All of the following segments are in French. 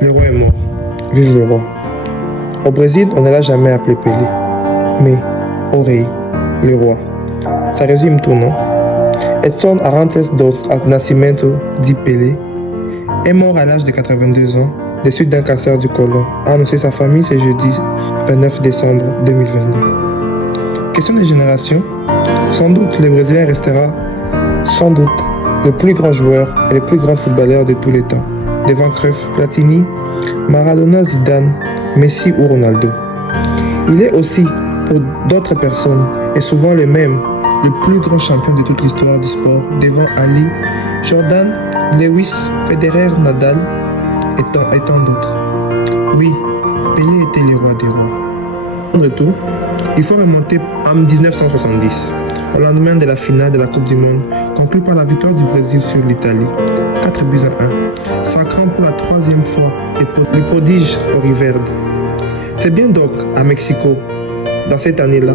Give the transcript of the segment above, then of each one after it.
Le roi est mort. Vive le roi. Au Brésil, on ne l'a jamais appelé Pelé. Mais, au rei, le roi. Ça résume tout, non? Edson Arantes do Nascimento, dit Pelé, est mort à l'âge de 82 ans, des suites d'un cancer du côlon, a annoncé sa famille ce jeudi 29 décembre 2022. Question de génération. Sans doute, le Brésilien restera, sans doute, le plus grand joueur et le plus grand footballeur de tous les temps, devant Cruyff, Platini, Maradona, Zidane, Messi ou Ronaldo. Il est aussi, pour d'autres personnes, et souvent le même, le plus grand champion de toute l'histoire du sport, devant Ali, Jordan, Lewis, Federer, Nadal et tant d'autres. Oui, Pelé était le roi des rois. En retour, il faut remonter en 1970, au lendemain de la finale de la Coupe du Monde, conclue par la victoire du Brésil sur l'Italie, 4 buts à 1, sacrant pour la troisième fois le prodige Oriverde. C'est bien donc à Mexico, dans cette année-là,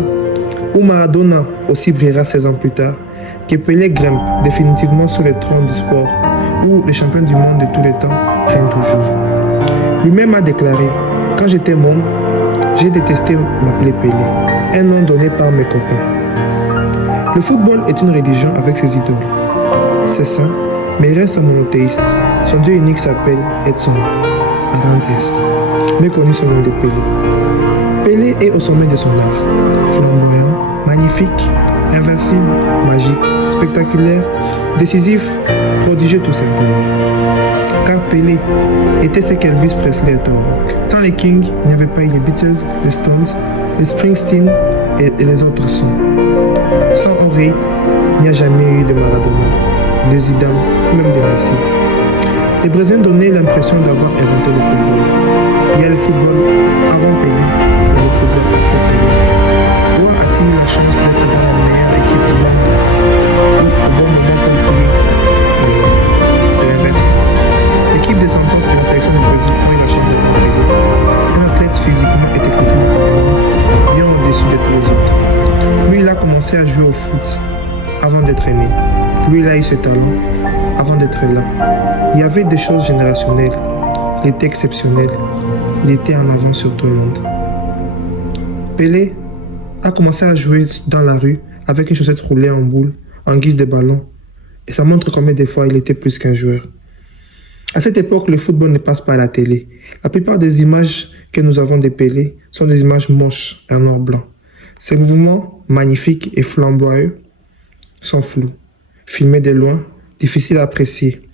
où Maradona aussi brillera 16 ans plus tard, que Pelé grimpe définitivement sur le trône du sport, où le champion du monde de tous les temps règne toujours. Lui-même a déclaré « Quand j'étais môme, j'ai détesté m'appeler Pelé, un nom donné par mes copains. » Le football est une religion avec ses idoles. C'est saint, mais il reste monothéiste. Son dieu unique s'appelle Edson Arantes, mais connu sous le nom de Pelé. Pelé est au sommet de son art, flamboyant, magnifique, invincible, magique, spectaculaire, décisif, prodigieux tout simplement. Car Pelé était ce qu'Elvis Presley était au rock. Sans les Kings, il n'y avait pas eu les Beatles, les Stones, les Springsteen et les autres sons. Sans Henry, il n'y a jamais eu de Maradona, de Zidane, même de Messi. Les Brésiliens donnaient l'impression d'avoir inventé le football. Il y a le football avant Pelé, il y a le football après Pelé. Roi a-t-il eu la chance d'être dans la meilleure équipe du monde ou au bon moment compris? Non, c'est l'inverse. L'équipe des Santos et la sélection du Brésil ont eu la chance de voir Pelé, un athlète physiquement et techniquement parlant, bien au-dessus de tous les autres. Lui, il a commencé à jouer au foot avant d'être né. Lui, il a eu ce talent avant d'être là. Il y avait des choses générationnelles. Il était exceptionnel. Il était en avance sur tout le monde. Pelé a commencé à jouer dans la rue avec une chaussette roulée en boule, en guise de ballon. Et ça montre combien de fois il était plus qu'un joueur. À cette époque, le football ne passe pas à la télé. La plupart des images que nous avons de Pelé sont des images moches et en noir blanc. Ces mouvements, magnifiques et flamboyeux, sont flous, filmés de loin, difficiles à apprécier.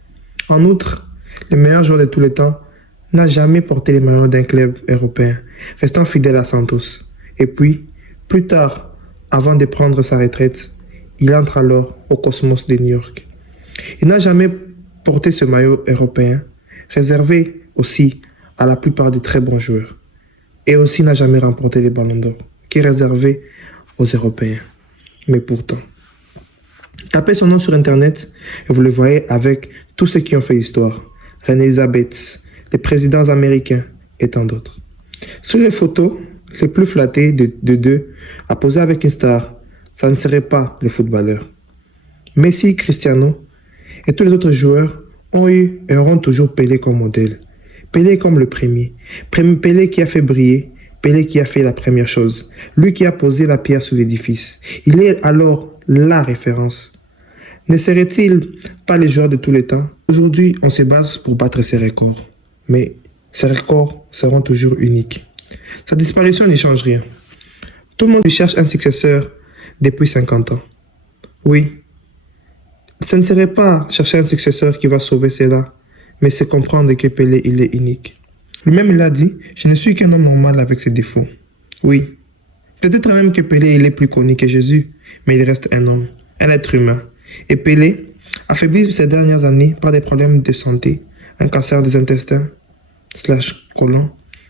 En outre, le meilleur joueur de tous les temps n'a jamais porté les maillots d'un club européen, restant fidèle à Santos. Et puis, plus tard, avant de prendre sa retraite, il entre alors au Cosmos de New York. Il n'a jamais porté ce maillot européen, réservé aussi à la plupart des très bons joueurs. Et aussi n'a jamais remporté les ballons d'or, qui est réservé aux Européens. Mais pourtant, tapez son nom sur Internet et vous le voyez avec tous ceux qui ont fait l'histoire. Reine Elisabeth, les présidents américains et tant d'autres. Sur les photos, les plus flattés de deux à poser avec une star, ça ne serait pas les footballeurs. Messi, Cristiano et tous les autres joueurs ont eu et auront toujours Pelé comme modèle. Pelé comme le premier. Pelé qui a fait briller, Pelé qui a fait la première chose. Lui qui a posé la pierre sur l'édifice. Il est alors la référence. Ne serait-il pas les joueurs de tous les temps? Aujourd'hui, on se base pour battre ses records. Mais ces records seront toujours uniques. Sa disparition ne change rien. Tout le monde lui cherche un successeur depuis 50 ans. Oui, ce ne serait pas chercher un successeur qui va sauver cela, mais c'est comprendre que Pelé, il est unique. Lui-même, il a dit, je ne suis qu'un homme normal avec ses défauts. Oui, peut-être même que Pelé, il est plus connu que Jésus, mais il reste un homme, un être humain. Et Pelé, affaibli ces dernières années par des problèmes de santé, un cancer des intestins, /colon,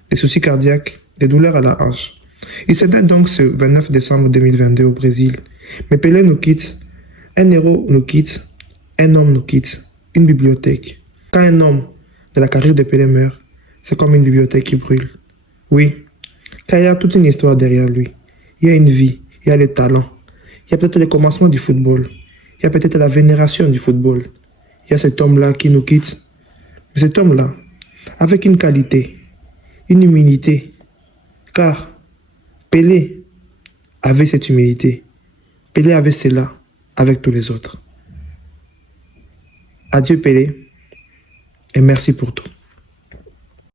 des soucis cardiaques, des douleurs à la hanche. Il s'éteint donc ce 29 décembre 2022 au Brésil. Mais Pelé nous quitte, un héros nous quitte, un homme nous quitte, une bibliothèque. Quand un homme de la carrière de Pelé meurt, c'est comme une bibliothèque qui brûle. Oui, car il y a toute une histoire derrière lui. Il y a une vie, il y a le talent. Il y a peut-être le commencement du football. Il y a peut-être la vénération du football. il y a cet homme-là qui nous quitte. Mais cet homme-là, avec une qualité, une humilité, car Pelé avait cette humilité. Pelé avait cela avec tous les autres. Adieu Pelé et merci pour tout.